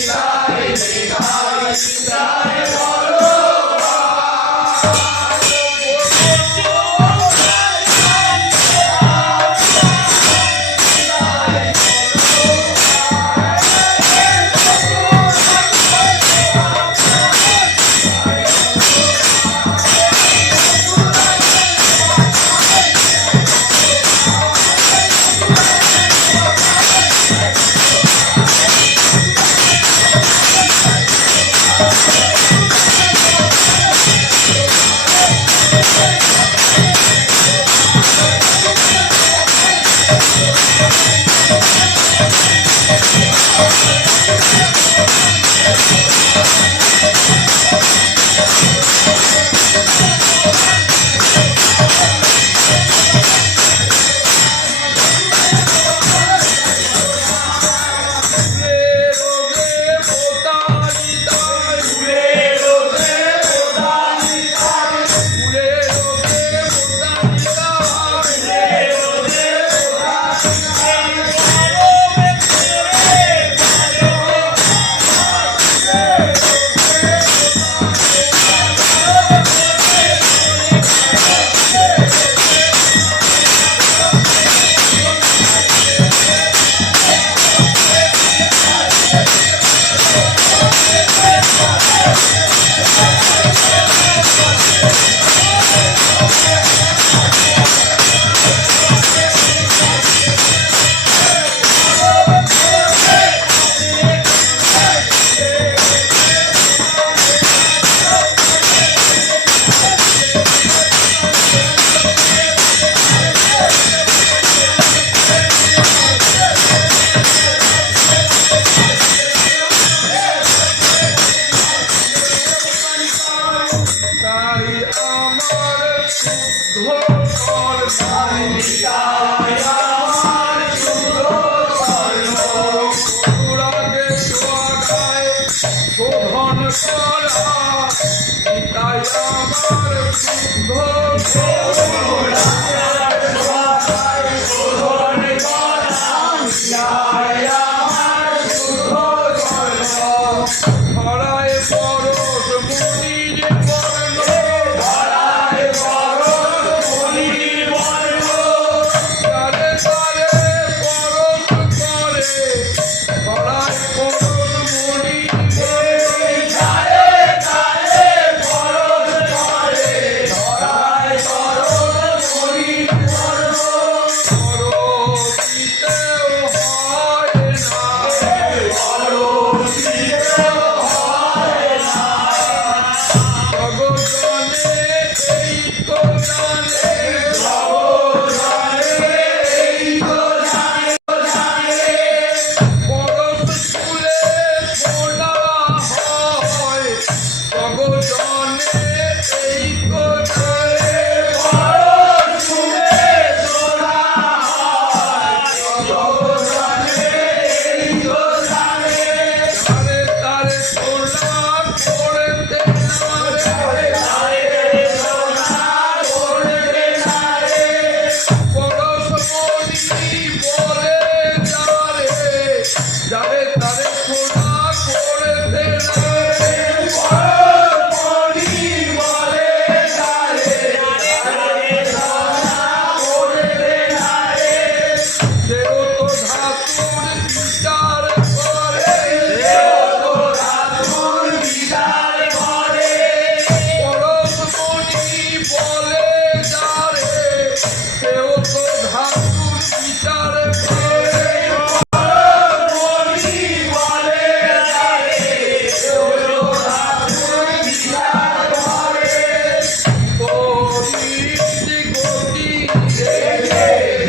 Jai Jai Jai Jai Yeah.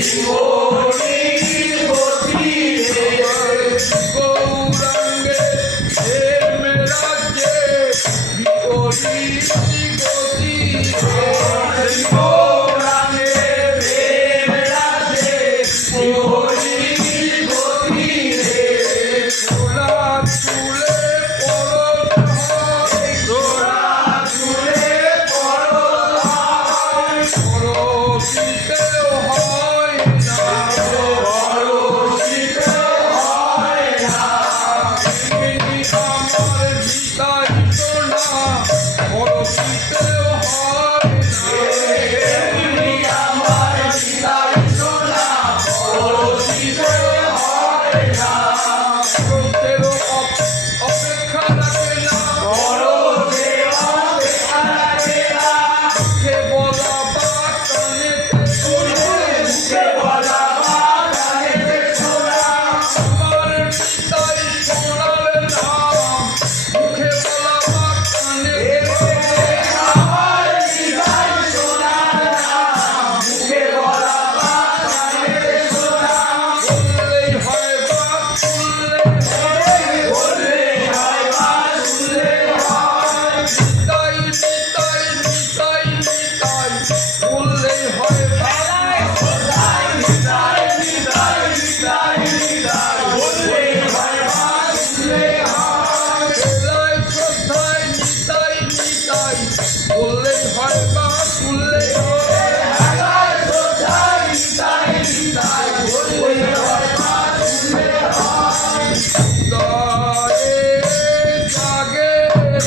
Senhor.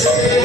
Thanks.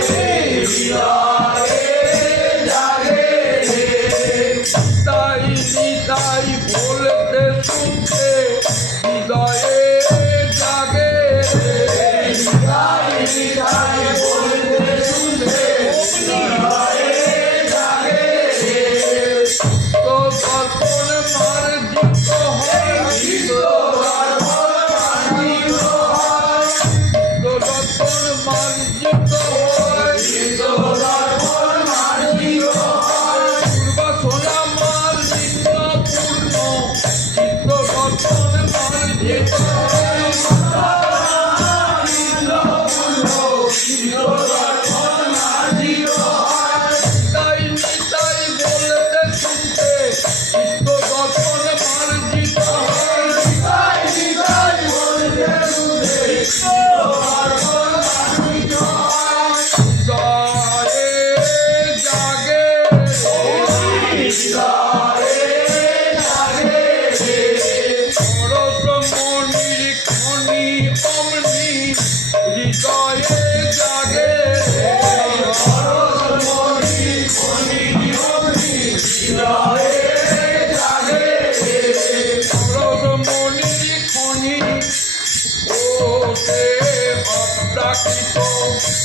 Yes.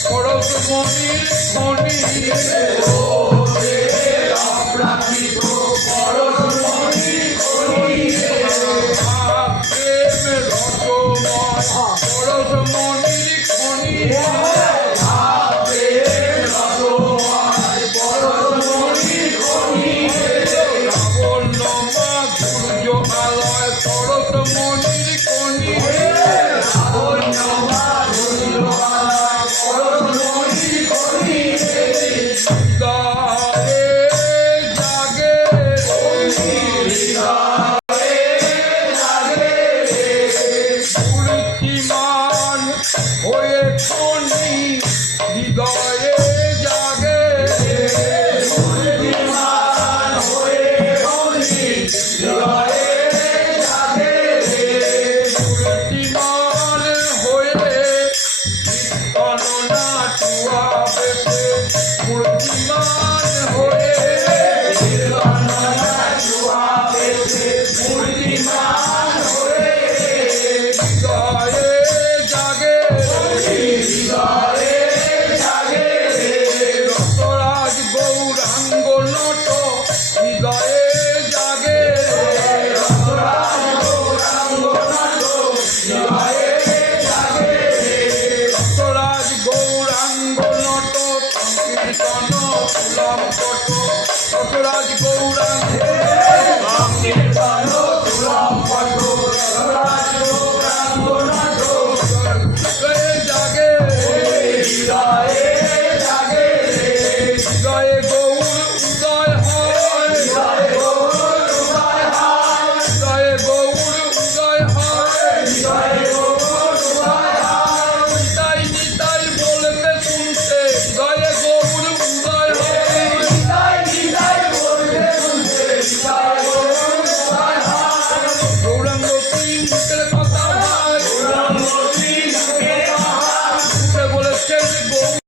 সরস মনির ধনি আমরা কি সরস মনির ধনি প্রেম রসময় সরস মনির ধনি morning. Oye, Tony, the guy.